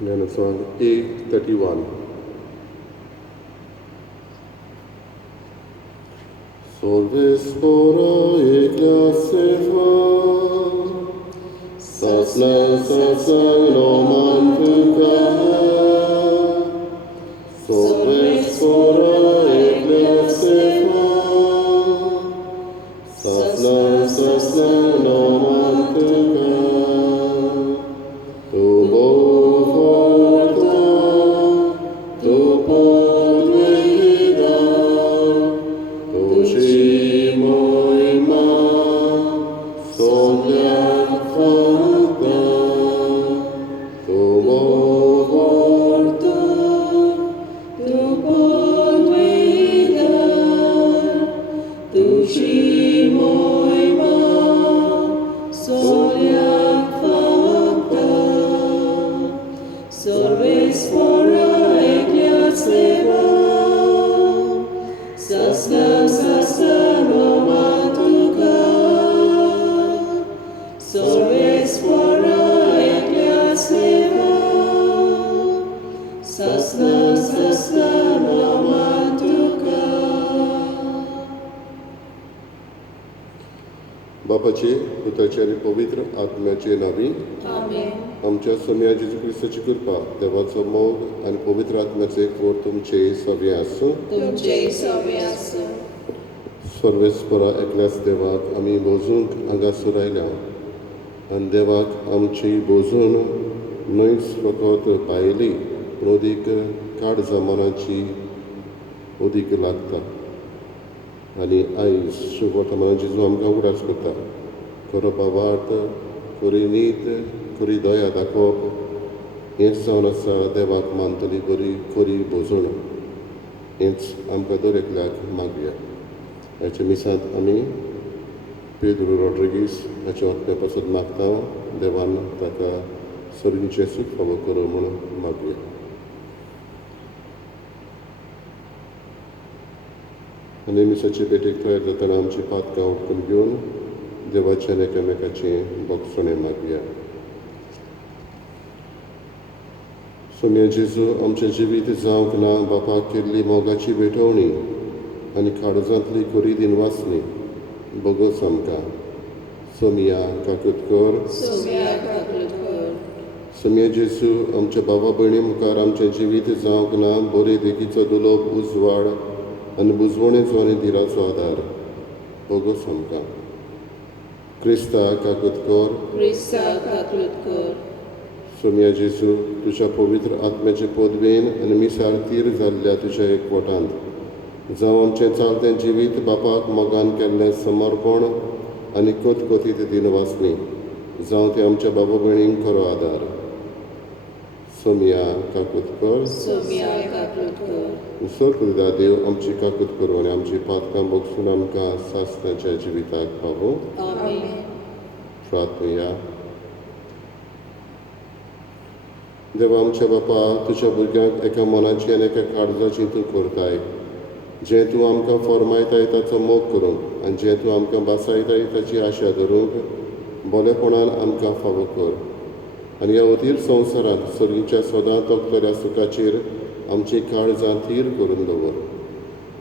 Then song 831. Solve spora e classeva, sasna no mantuka. Solve spora e classeva, sasna no mantuka. Tu forte, tu podvida, tu shimoima, sonia fata, tu forte, tu podvida, tu shimoima, sonia fata. Solves fora eglia seva, sasna no matuka. Solves fora eglia seva, sasna no matuka. बापाचे पुत्राचे आणि पवित्र आत्म्याचे नावी Amen. आमच्या सोम्या जेजू ख्रिस्ताची कृपा देवाचो मोग आणि पवित्र आत्म्याचे खोर तुमचे सव्या आसूं. तुमचे सवे आसूं. सर्वेस्परा एकल्याच देवाक आमी बोजूंक हांगासर आयल्या आनी देवाक आमची बोजून न्हयच फकत पायली पूण ओदीक काड जमानाची ओदीक लागता आनी आयज शुभ वर्तमानान जेजू आमकां उगडास करता. खरो भावार्थ, खरी नीत, खरी दया दाखोवप हेंच जावन आसा देवाक मानतली बरी खरी बोजूण. हेंच आमकां दर एकल्याक मागया. ह्याच्या मिसांत आमी पेद्रो रॉड्रिगीस हाच्या आत्म्या पासत मागता देवान ताका सर्गीचें सूख फावो करूं म्हणून मागया. नेमिसाचे भेटेक तयार जाताना आमची पातकां उठून घेवन देवाचें एकामेकाचें बोगसणें मागया. सोम्या जेजू आमचें जिवीत जावंक ना बापाक केल्ली मोगाची भेटवणी आनी काळजांतली खरी दिनवासणी बोगस आमकां. सोमिया काकुतकर, सोम्या काकुलकर. सोम्या जेजू आमच्या बाबा भयणी मुखार आमचें जिवीत जावंक ना बरे देखीचो दुलोप उजवाड आनी बुजवणेचो आनी धीराचो आदार बोगस आमकां. क्रिस्ता काकुतकर, क्रिस्ता काकुलकर. सोम्या जेजू तुज्या पवित्र आत्म्याचे पदवेन आनी मिसार तीर जाल्ल्या तुज्या एकवटांत जावं आमचें चालतें जिवीत बापाक मोगान केल्लें समर्पण आनी कोतकोतीत दिनवासणी जावं तें आमच्या बाबा भयणींक खरो आदार. सोमिया काकुतकर, सोम्या काकुलकर. उसळ करुदा देव आमची काकुतकर आनी आमची पातकां बोगसून आमकां सासणाच्या जिविताक पावो. Amen. प्रार्थया. देवा आमच्या बापा तुज्या भुरग्यांक एका मनाची आनी एका काळजाची तूं करताय. जें तूं आमकां फरमायताय ताचो मोग करूंक आनी जें तूं आमकां बासायताय ताची आशा धरूंक बोलेपणान आमकां फावो कर. आनी ह्या अधीर संवसारांत सर्गीच्या सदां तोखतल्या सुखाचेर आमची काळजां थीर करून दवर.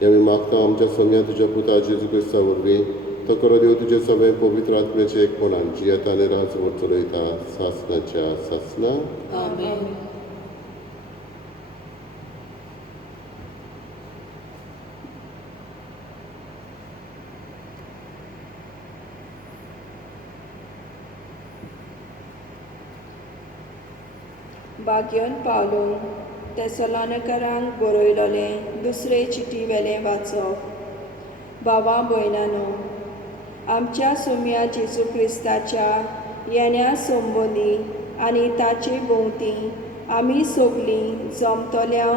हें आमी मागता आमच्या सोम्या तुज्या पुता जेजू क्रिस्ता वरवीं तो खरो देव तुजें सगळें पवित्र आत्म्याचें एकपणान जियेता आनी राजवट चलयता सासणाच्या सासना. Amen. भाग्योन पावलो तेसलानकारांक बरयलोलें दुसरे चिटी वेलें वाचप. भावां भयणांनो, आमच्या सोम्या जेजू क्रिस्ताच्या येण्या संबंदी आनी ताचे भोंवती आमी सगळीं जमतल्या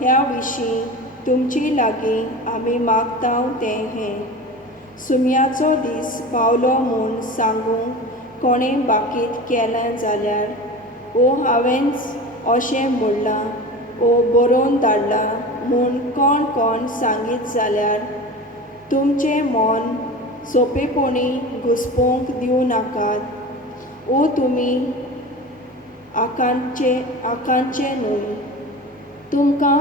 ह्या विशीं तुमची लागीं आमी मागतांव तें हें. सुमयाचो दीस पावलो म्हूण सांगूंक कोणें बाकीत केलें जाल्यार ओ हांवेंच अशें म्हणलां ओ बरोवन धाडलां म्हूण कोण कोण सांगीत जाल्यार तुमचें मन सोंपेपणी घुस्पोवंक दिवं नाकात. ओ तुमी आकांचे न्हय. तुमकां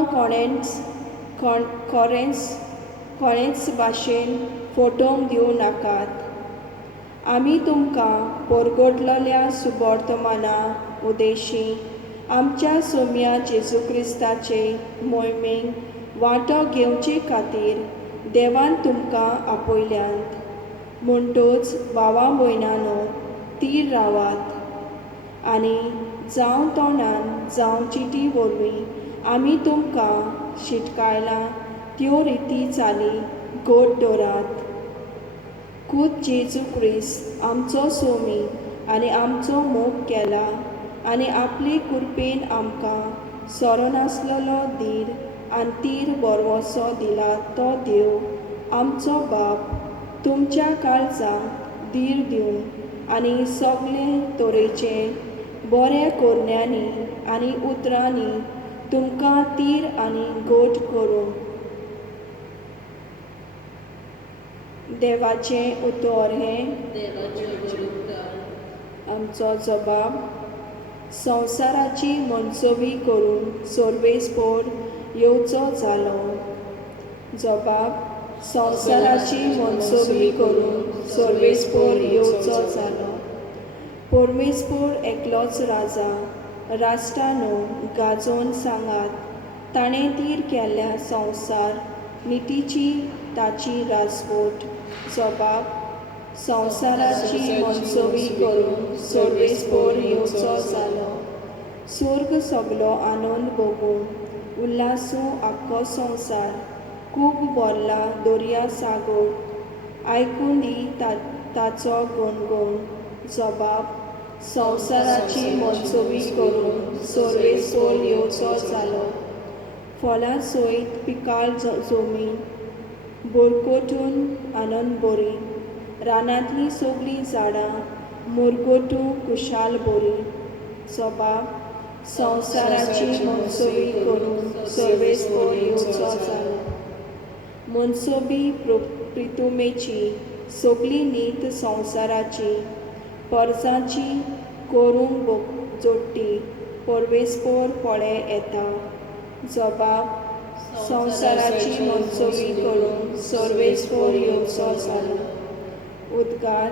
कोणेच भाशेन फटोवंक दिवं नाकात. आमी तुमकां परगटलेल्या सुबोर्तमाना उद्देशी आमच्या सोम्या जेजू क्रिस्ताचे मोहिमेक वांटो घेवचे खातीर देवान तुमकां आपयल्यांत. म्हणटूच भावां भयणांनो, थीर रावात आनी जावं तोंडान जावं चिटी वरवीं आमी तुमकां शिटकायलां त्यो रिती चाली घोट दवरात. खूद जेजू क्रिस्त आमचो सोमी आनी आमचो मोग केला आनी आपले कृपेन आमकां सोरो नासलेलो धीर आनी तीर बरवसो दिला तो देव आमचो बाप तुमच्या काळजांत धीर दिवं आनी सगळे तरेचे बरे कोरण्यांनी आनी उतरांनी तुमकां तीर आनी घोट करूं. देवाचें उतर हें आमचो जबाब संवसाराची मनसोबी करून सर्वेस्पर येवचो जालो. जबाब संवसाराची मनसोबी करून सर्वेस्पर येवचो जालो. परमेस्पर एकलोच राजा राष्ट्रा न्हू गाजोवन सांगात. ताणें तीर केल्ल्या संवसार नितीची ताची राजवट. जबाब संवसाराची मनसोबी करून सर्वेस्पर येवचो जालो. स्वर्ग सगलो आनंद भोगून उल्हासूं आख्खो संवसार खूब भरला दर्या सागर आयकून दी ताचो गुणगुण. जबाब संवसाराची मनसोबी करून सर्वेस्पर येवचो जालो. फळां सयत पिकाळ जमीन बोरकोटून आनंद बरी. रानांतलीं सगळीं झाडां मुरगोटूं कुशाल बरी. जबाब संवसाराची मनसोबी करून सर्वेस्पर येवचो जालो. मनसोबी प्रितुमेची सगळी नीत संवसाराची परजांची करूंक जोडटी परवेस्पर पळे येता. जबाब संवसाराची मनसोबी करून सर्वेस्पर येवचो जालो. उद्गार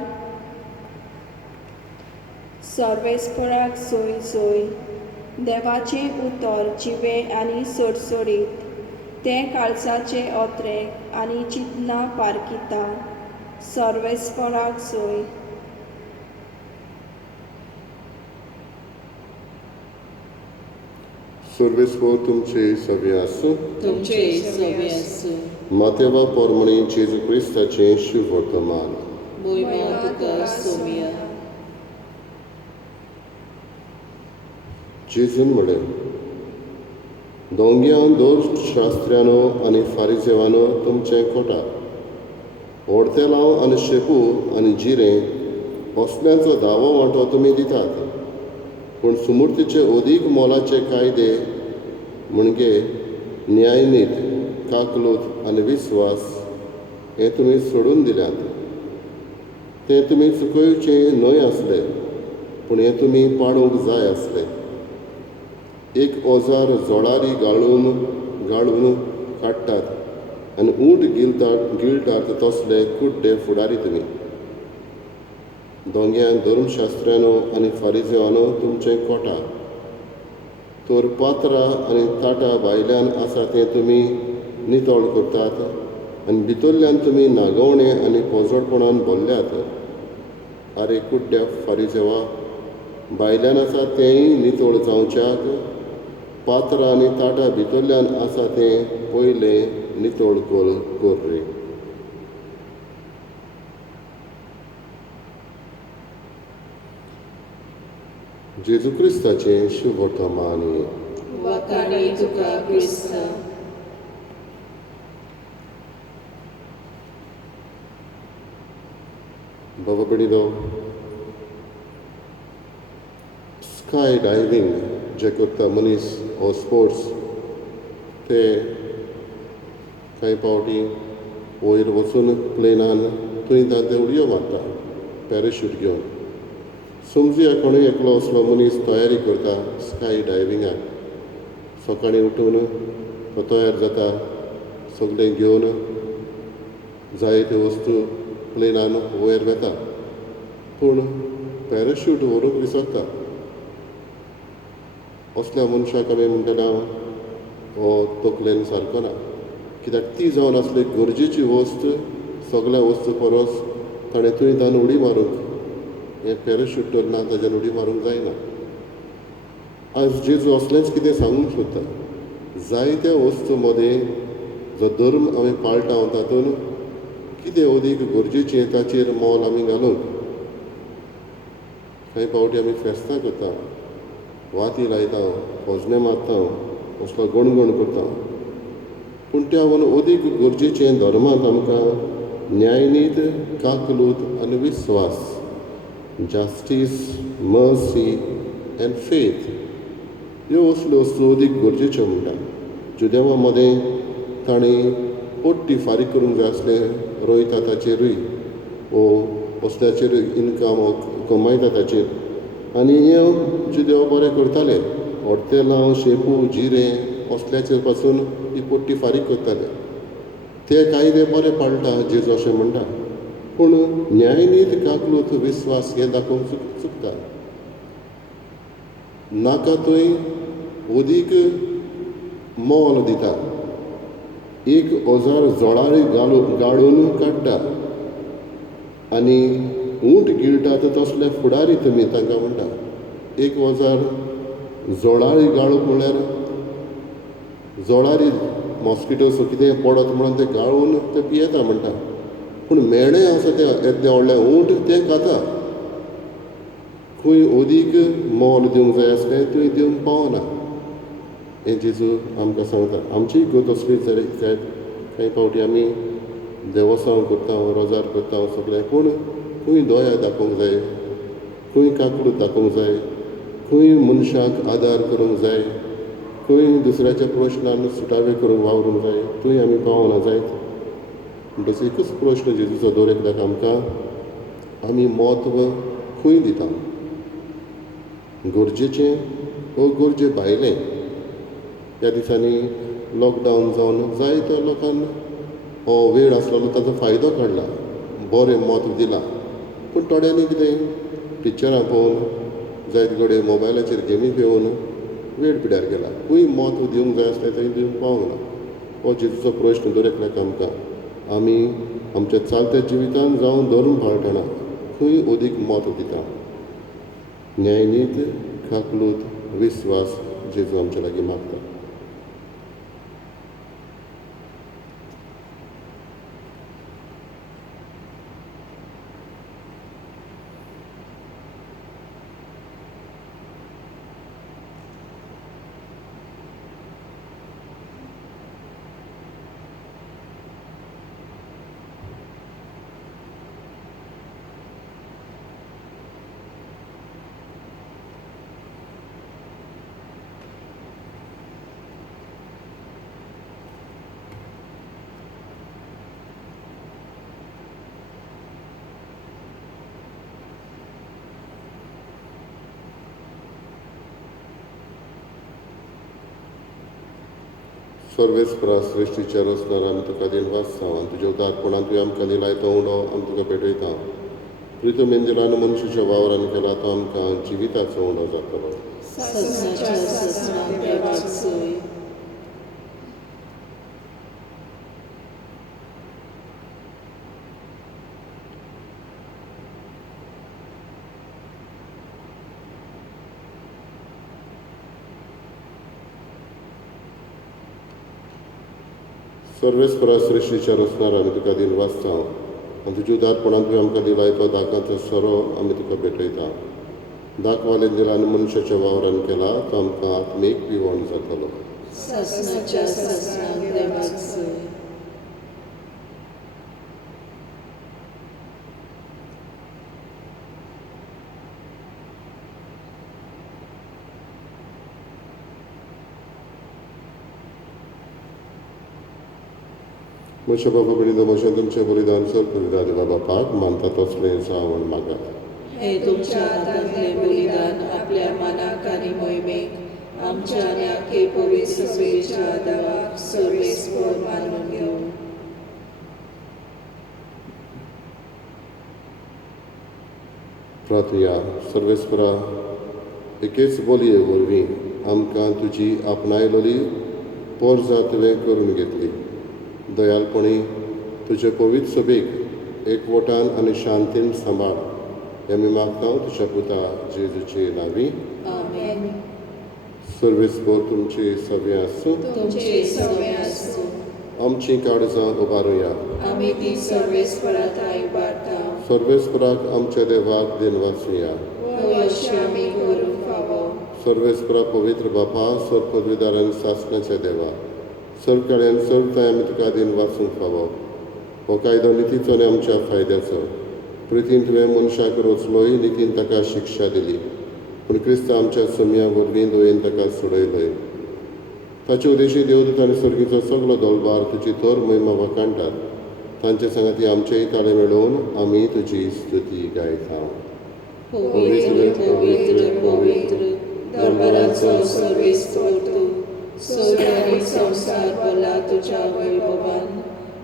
सर्वेस्पराक सोय सोय. देवाचें उतर जिवें आनी सडसडीत. तें काळजाचे ओत्रेक आनी चिंतना पारखिता. सर्वेस्पराक सोय. सर्वेस्पर तुमचे सव्य आसूं. तुमचे सव्य आसूं. मातेवा पोरमणी जेजू क्रिस्ताचें शुभ वर्तमान. भुंयमा तुका सोम्या. जेजून म्हळें, दोंग्यां दोर शास्त्र्यानो आनी फारिसेवानो तुमचें कोटा. ओडतेलांव आनी शेपू आनी जिरें असल्यांचो दावो वांटो तुमी दितात. पूण सुमूर्तीचे ओदीक मोलाचे कायदे म्हणजे न्यायनीत काकलूत आनी विस्वास हें तुमी सोडून दिल्यात. तें तुमी चुकयचें न्हय आसलें, पूण हें तुमी पाडूंक जाय आसलें. एक ओजार जोडारी गाळून काडटात आनी ऊंट गिळटात तसले कुड्डे फुडारी तुमी. दोंग्यांक धर्मशास्त्रांनो आनी फारिसेवानो तुमचें कोटा. तर पात्रां आनी ताटां भायल्यान आसा तें तुमी नितळ करतात आनी भितरल्यान तुमी नागवणे आनी पोजडपणान भरल्यात. आरे कुड्ड्या फारिसेवा, भायल्यान आसा तेंय नितळ जावच्याक पात्रां आनी ताटां भितरल्यान आसा तें पयलें नितळ कर रे. जेजू क्रिस्ताचें शुभ वर्तमान. वखाणी तुका क्रिस्त. बाबा बडिलो, स्काय डायव्हिंग जे करता मनीस हो स्पोर्ट्स, ते कांय पावटी वयर वचून प्लेनान थंय ते उडयो मारता पॅराशूट घेवन. समजुया कोणूय एकलो असलो मनीस तयारी करता स्काय डायविंगाक. सकाळीं उठून तो तयार जाता, सगळें घेवन जायत्यो वस्तू प्लेनान वयर वेता, पूण पॅराशूट व्हरूंक विसरता. असल्या मनशाक आमी म्हणटना हो तकलेन सारको ना, कित्याक ती जावन आसली गरजेची वस्त सगळ्या वस्तू परस ताणें थंय उडी मारूंक, हें पॅराशूट तर ना ताच्यान उडी मारूंक जायना. आज जेजू असलेंच कितें सांगूंक सोदता. जायत्या वस्तू मदें जो धर्म आमी पाळटा तातूंत कितें अदीक गरजेचें ताचेर मोल आमी घालूंक. कांय फावटी आमी फेस्तां करता, वाती लायता, भजनां मारता, असलो गणगण करता, पूण त्या लागून अदीक गरजेचें धर्मांत आमकां न्यायनीत, काकलूत आनी विस्वास, जस्टीस, मर्सी एंड फेथ ह्यो असल्यो वस्तू अदीक गरजेच्यो म्हणटा. जुदेवा मदें ताणें पट्टी फारीक करूंक जाय आसलें रोयता ताचेरूय वो असल्याचेर इनकम कमयता ताचेर, आनी हे जुदेव बरें करताले. हॉटेलां, शेपू, जिरें असल्याचेर पासून ही पट्टी फारीक करताले. ते कायदे बरे पाळटा जेजू अशें म्हणटा, पूण न्यायनीत, काकलूत, विस्वास हें दाखोवंक चुकता. नाका थंय अदीक मोल दिता, एक ओजार जळारी गाळून काडटा आनी ऊंट गिळटात तसले फुडारी तुमी तांकां म्हणटा. एक ओजार जळारी गाळूंक म्हळ्यार जळारी मॉस्किटोस कितें पडत म्हणून ते गाळून ते पियेता म्हणटा, पूण मेणें आसा ते येदे व्हडले ऊंट ते खाता. खंय अदीक मोल दिवंक जाय आसलें थंय दिवंक पावना. हें जेजू आमकां सांगता. आमचीय गत असलीच जाय. कांय फावटी आमी देवस्वांग करता, रोजार करता सगळें, पूण खंय दया दाखोवंक जाय, खंय काकलूत दाखोवंक जाय, खंय मनशाक आदार करूंक जाय, खंय दुसऱ्याच्या प्रश्नान सुटावे करूंक वावरूंक जाय, थंय आमी पावना जायत. म्हणटच एकूच प्रश्न जेजूचो दर एकल्याक आमकां, आमी म्हत्व खंय दिता, गरजेचें वो गरजे भायलें. ह्या दिसांनी लॉकडावन जावन जायत्या लोकांनी हो वेळ आसलेलो ताचो फायदो काडला, बरें म्हत्व दिलां. पूण थोड्यांनी कितें पिक्चरां पळोवन, जायते कडेन मोबायलाचेर गेमी खेळून वेळ पिड्यार केला. खंय म्हत्व दिवंक जाय आसलें थंय दिवंक पावंक ना. हो जेजूचो प्रश्न दर एकल्याक आमकां. आमी आमच्या चलत्या जिवितांत जावं धर्म पाळटना खंय अदीक म्हत्व दिता. न्यायनीत, काकलूत, विस्वास जेजू आमचे लागीं मागता. सर्वेस्परा सृश्टीच्या रचणार आमी तुका देन वाचता, आनी तुज्या उदारपणान तुवें आमकां दिलाय तो उंडो आमी तुका पेटयता. प्रितम मेंदेलान मनशाच्या वावरान केला तो आमकां जिविताचो उंडो जातलो. ससनाच्या ससना देवाक सोय. सर्वेस्परा सृश्टीच्या रचणार आमी तुका दिन वाचता, आनी तुज्या उदारपणान तुवें आमकां दिलाय तो दाकांचो सोरो आमी तुका भेटयता. दाखवालें दिलान मनशाच्या वावरान केला तो आमकां आत्मीक पिवण जातलो. ससनाच्या ससना देवाक सोय. म्हज्या बाबा बळीदान म्हजें तुमचें बलिदान चल बलिदान बाबा पाक मानता तसलें जावण मागात. हे तुमच्या हातांतले बलिदान आपल्या मनाक आनी मोहिमेक आमच्या आनी आख्खे पवित्र सभेच्या देवाक सर्वेस्पर मानून घेवं. प्रार्थया सर्वेस्परा एकेच बोलये वरवीं आमकां तुजी आपणायलेली पोरजां तुवें करून घेतली. दयाळपणी तुजे पवित्र सभेक एकवटान आनी शांतीन सांबाळ हें आमी मागता तुज्या पुता जेजूचे नांवी. आमेन. सर्वेस्पर तुमची सव्या आसूं. तुमचे सवय आसूं. आमची काळजां उबारुया. आमी ती सर्वेस्पराताय उबारता. सर्वेस्पराक आमच्या देवाक दिन वाचुया. हो अशें आमी करूंक फावो. सर्वेस्परा पवित्र बापा सर पदवीदारान सासणाच्या देवा सर कडेन सरताय आमी तुका दिन वाचूंक फावो. हो कायदो नितीचो आनी आमच्या फायद्याचो. प्रितीन तुवें मनशाक रचलोय नितीन ताका शिक्षा दिली. पूण क्रिस्त आमच्या समिया वरवीं दोयेन ताका सोडयलय. ताचे उदेशी देवदूत आनी सर्गीचो सगलो दळबार तुजी तर महिमा वखाणटात. तांचे सांगाती आमचेय ताळे मेळोवन आमी तुजी स्तुती गायता. पवित्र पवित्र पवित्र दरबाराचो सर्वेस्पर तूं. स्वर्ग आनी संवसार भरला तुज्या वैभवान.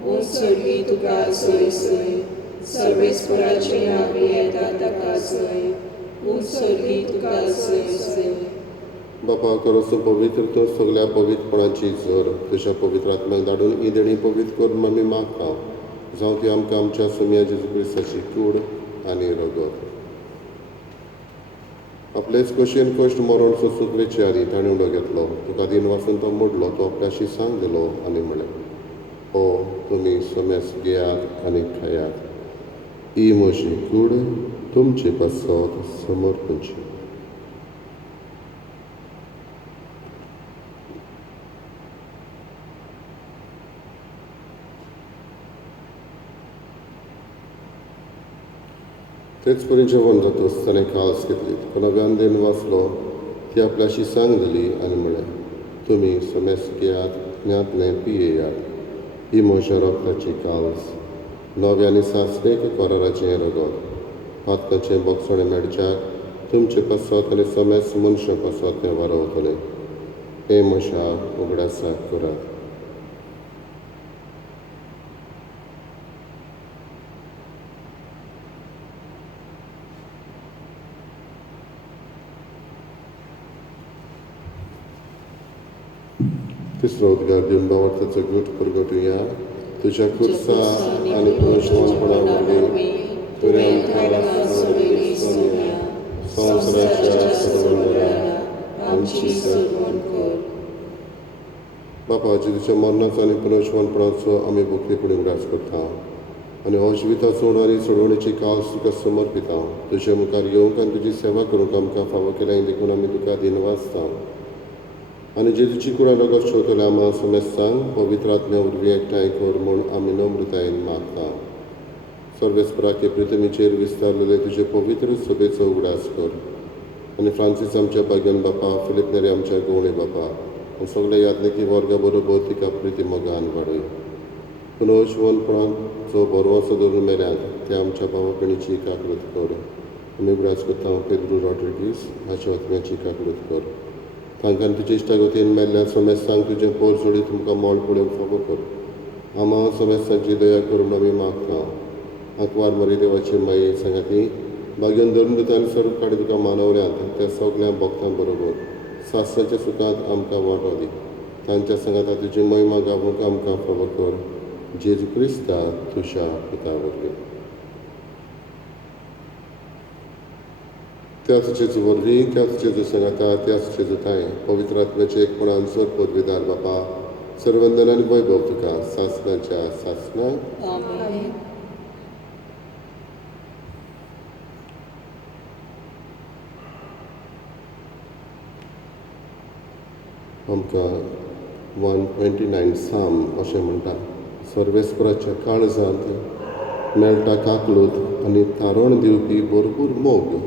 ओ सर्गी तुका सय सय. सर्वेस्पराचें नांव येता ताका सय. ओ सर्गी तुका सय सय. बापा खरोच पवित्र तूं सगल्या पवित्रपणाची जर तुज्या पवित्र आत्म्याक धाडून ही देणी पवित्र करून आमी मागता. जावं ती आमकां आमच्या सुम्या जेजू क्रिस्ताची कूड आनी रगत. आपलेच कशेन कश्ट मरण सोंसूंक विचारी ताणें उडो घेतलो. तुका दिन वाचून तो मोडलो. तो आपल्याशी सांग दिलो आनी म्हळें हो तुमी सोमेस घेयात आनी खायात. ही म्हजी कूड तुमचे पासत समर्पूंची. तेच परी जेवण जातोच ताणें काळस घेतली. कोणाव्यान दिन वाचलो ती आपल्याशी सांग दिली आनी म्हळें तुमी सोमेस घेयात ज्ञातलें पियेयात. ही म्हज्या रगताची काळस. नवे आनी सासणेक कराराचें रगत. पातकाचें बोगसणें मेडच्याक तुमचे पासत आनी सोमेस मनशां पासत तें वारवतलें. हें म्हज्या उगडासाक करात. तिसरो उद्गार दिवन बावर्थाचो घट परगटुया. तुज्या कुर्सा आनी पुरुशपणा वरवीं तुवें आमकां सोडयली सोडुया. संवसाराच्या सर्वंतराक आमची सरवण कर. बापा जेजूच्या मरणाचो आनी पुनर्जीवनपणाचो आमी भुकेपणी उगडास करता आनी हो जिविताचो आनी सोडवणेची काळज तुका समर्पिता. तुजे मुखार येवंक आनी तुजी सेवा करूंक आमकां फावो केल्याय देखून आमी तुका दिन वाचता. आनी जेजूची कुडा रगत शेवतले आम्हा समेत सांग पवित्र आत्म्या वरवीं एकठांय कर म्हूण आमी नम्रतायेन मागता. सर्वेस्पराके प्रितमीचेर विस्तारलेले तुजे पवित्र सभेचो उगडास कर. आनी फ्रांसीस आमच्या बागेन बापा, फिलिप नेरे आमच्या गवळे बापा आनी सगळे यात्निकी वर्गा बरोबर तिका प्रिती मोगान वाडय. पुनर्जीवनपणाचो बरवंसो धरून मेल्यात ते आमच्या भावपणीची काकूत कर. आमी उगडास करता पेद्रू रॉड्रिगीस हाच्या आत्म्याची काकूत कर. तांकां तुजे इश्टागतीन मेल्ल्या समेत सांग तुजें पोर सोडी तुमकां मोल पळोवंक फावो कर. आमा समेस्तांची दया करून आमी मागता. आंकवार मरी देवाची माये सांगाती बागेन धरून दिता आनी सर्व काडी तुका मानवल्यांत त्या सगळ्या भक्तां बरोबर सासणाच्या सुखांत आमकां वांटो दी. तांच्या सांगाता तुजी महिमा गावूंक आमकां फावो कर. जेजू क्रिस्ता तुज्या पुता वरवीं. त्याच जेजू वरवीं त्याच जेजू सांगाता त्याच जेजू ताय पवित्र आत्म्याचे एकपणान सर पदवीदार बापा सर्वंदन आनी वैभव तुका सासणाच्या सासणाक. आमेन. आमकां 129 साम अशें म्हणटा. सर्वेस्पराच्या काळजांत मेळटा काकलूत आनी तारण दिवपी भरपूर मोग.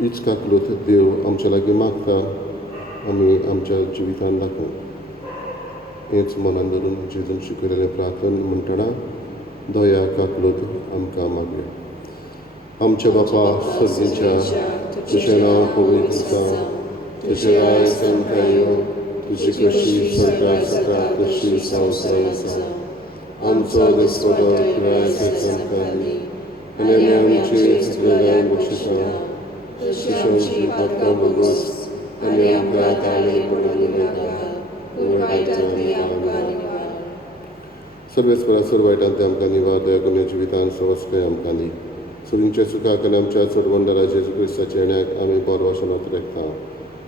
हीच काकलूत देव आमच्या लागीं मागता आमी आमच्या जिवितान दाखोवं. हेंच मनान धरून जेजून शिकयलेलें प्रार्थना म्हणटना दया काकलूत आमकां मागया. आमचे बापा सर्गींच्या तुझें नांव पवित्र जावं, तुझें राय संख्या येवं, तुजी कशी स्वर्गार जाता तशी संवसार जावं. आमचो दिसपडो पुराय संख्यानी आनी आमची चुकलेल्या बक्षिसां तशी आमची पातकां बोगस आनी आमकां ताळी पडून नाका पूण वायटांतली आमकां निवार. सर्वेस्परा सर्वायटांतली आमकां निवार, दया करून जिवितान सवस्कय आमकां दी. सुरींच्या सुखाक आनी आमच्या चडवंडरा जेजू क्रिस्ताच्या येण्याक आमी बरो वचून वतरेकता.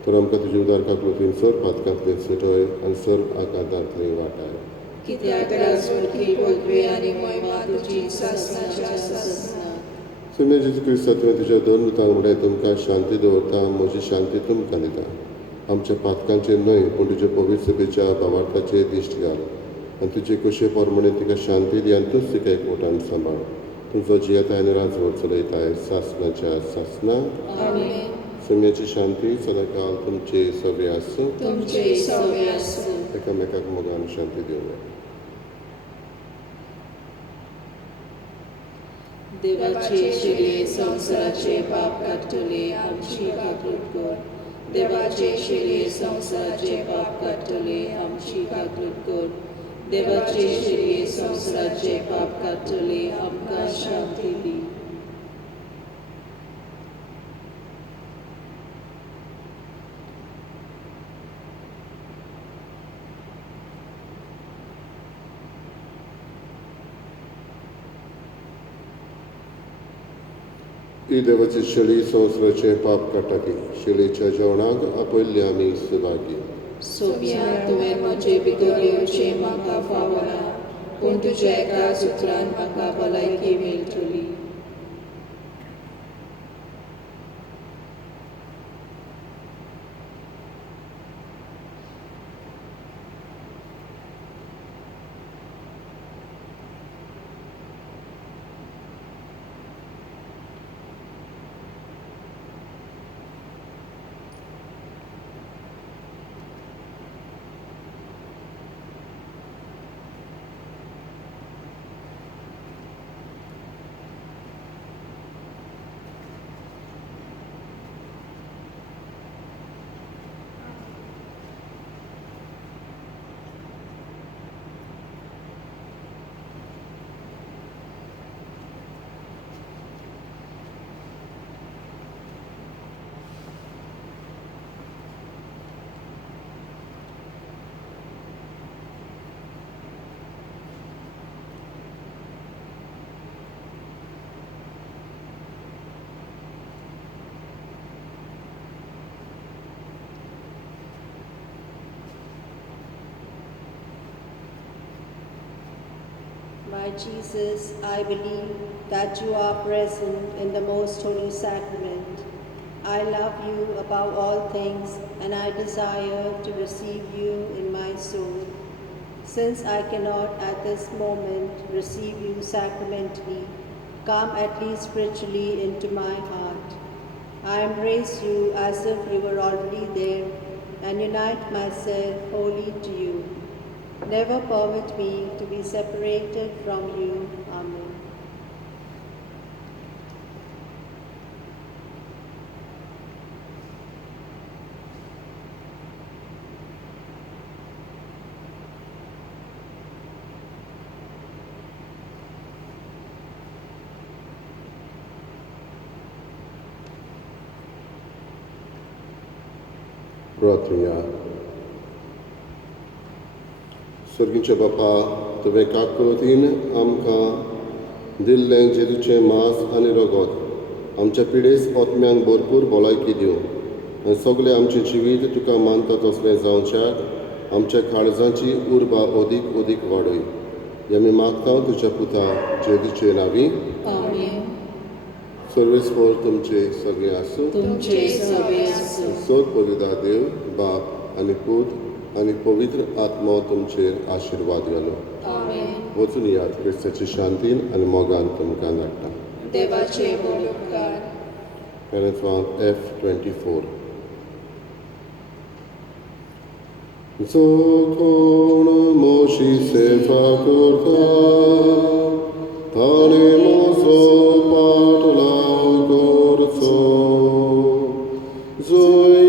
तर आमकां तुजी उदार काकूतीन सर पातकांतले सुटय आनी सर आकांतांतली वाटाय. कित्याक राजवटी पदवी आनी महिमा तुजी सासणाच्या सासना. सुमे जेजू क्रिस्ता तुवें तुज्या दोन उतां फुडें तुमकां शांती दवरता, म्हजी शांती तुमकां दिता. आमच्या पातकांचेर न्हय पूण तुज्या पवित्र सभेच्या भावार्थाचेर दिश्ट घाल आनी तुजे कुशे पोरमणे तिका शांती दी आनी तूंच तिका एकवटान सांबाळ. तुजो जियेताय आनी राजवट चलयताय सासणाच्या सासना. आमेन. सुम्याची शांती सदांकाल तुमचे सगळे आसूं. तुमचे सगळे आसूं. एकामेकाक मोगान शांती दिवं. देवाचे शिरे संवसाराचे पाप काडटले आमची काकूट कर. देवाचे शिरे संवसाराचे पाप काडटले आमची काकूट कर. देवाचे शिरे संवसाराचे पाप काडटले आमकां शांती दी. ही देवाची शेळी संवसाराचे पाप काडटाली. शेळीच्या जेवणाक आपयल्ले आमी सुभागी. सोम्या तुवें म्हजे भितर येवचें म्हाका फावना, पूण तुज्या एका उतरान म्हाका भलायकी मेळटली. My Jesus, I believe that you are present in the most holy sacrament. I love you above all things and I desire to receive you in my soul. Since I cannot at this moment receive you sacramentally, come at least spiritually into my heart. I embrace you as if you were already there and unite myself wholly to you. Never permit me to be separated from you. Amen. प्रार्थना. सर्गीचे बापा, तुवें काकूतीन आमकां दिल्लें जेजूचें मांस आनी रगत आमच्या पिडेस ओतम्यांक भरपूर भलायकी दिवं आनी सगळें आमचें जिवीत तुका मानता तसलें जावच्याक आमच्या काळजांची उर्बा अदीक अदीक वाडय. हें आमी मागता तुज्या पुता जेजूचे नांवी. आमेन. सर्वेस्पर तुमचे सगळे आसूं. तुमचे सगळे आसूं. सोद पवित्र देव बाप आनी पूत आनी पवित्र आत्मा तुमचेर आशिर्वाद घालो. आमेन. वचून याद क्रिस्ताची शांतीन आनी मोगान तुमकां धाडटा. देवाचे बरे उपकार. Parents want F24. जो कोण मोशी सेवा करता ताणे मोसो पाटला जोय